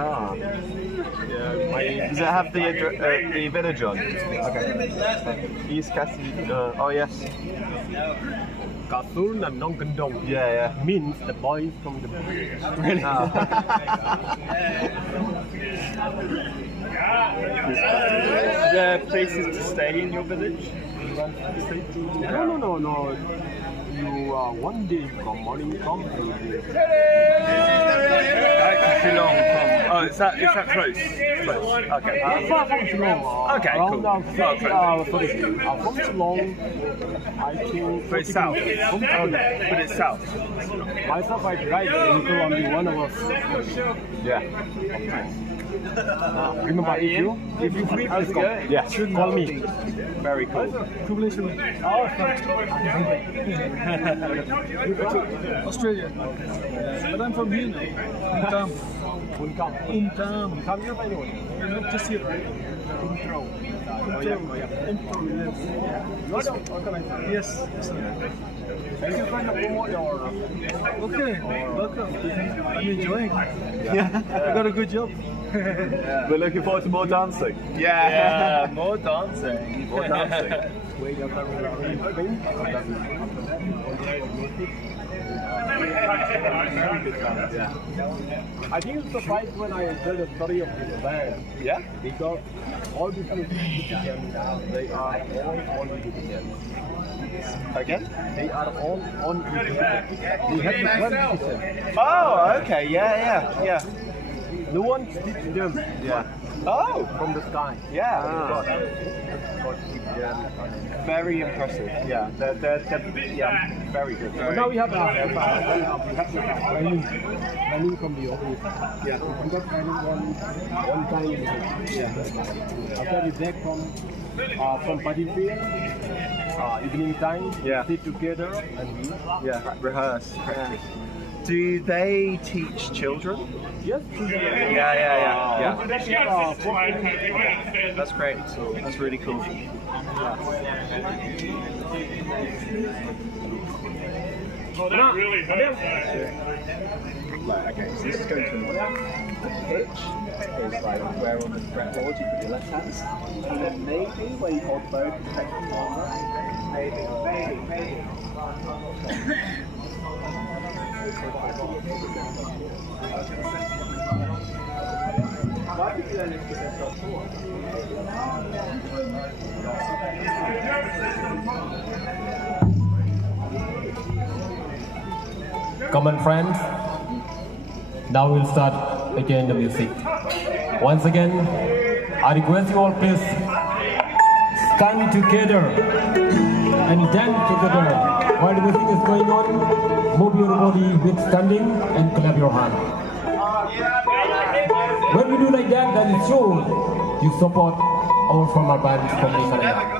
Ah. Yeah. Does it have the village on? Okay. East Cassie. Oh yes. Kasun and Nongkyndong. Yeah. Means the boys from the Really? Oh. Are there places to stay in your village? No. You one day come, morning come, Geelong from. Oh, is that close? Close. Okay. Not far from Geelong. Okay, around cool. 6 hours. From Geelong, I think. But it's south. But it's south. Myself, I drive into only 1 hour. Yeah. Remember, if you free, please come. Yeah. Call me. Very cool. Australia. But I'm from here now. Uncam, you're by the way. You're not just here, right? Yes. Are you trying to promote your... Okay, welcome. I'm enjoying. Yeah. I got a good job. We're looking forward to more dancing. Yeah, more dancing. More dancing. Yeah. I think it's surprised when I tell the story of this band. Yeah? Because all these musicians, they are all on musicians. Again? They are all on musicians. We have one musician. Oh, okay. Yeah. No one teaches them. Yeah. Oh, From the sky. yeah. God. Very impressive. Yeah, they're very good. But now we have training from the office. Yeah. We got training one time. Yeah. After we back from party field, evening time, Yeah. sit together and we. Yeah, rehearse. Do they teach children? Yes. Yeah. That's great. That's really cool. Oh, that really hurts. Right, okay, so this is going to the pitch is like where on the fretboard you put your left hands, and then maybe where you hold both and take the palm up. Maybe. Common friends, now we'll start again the music. Once again, I request you all please stand together and dance together. While the music is going on, move your body with standing and clap your hand. When we do like that, it shows you support our former band from Canada.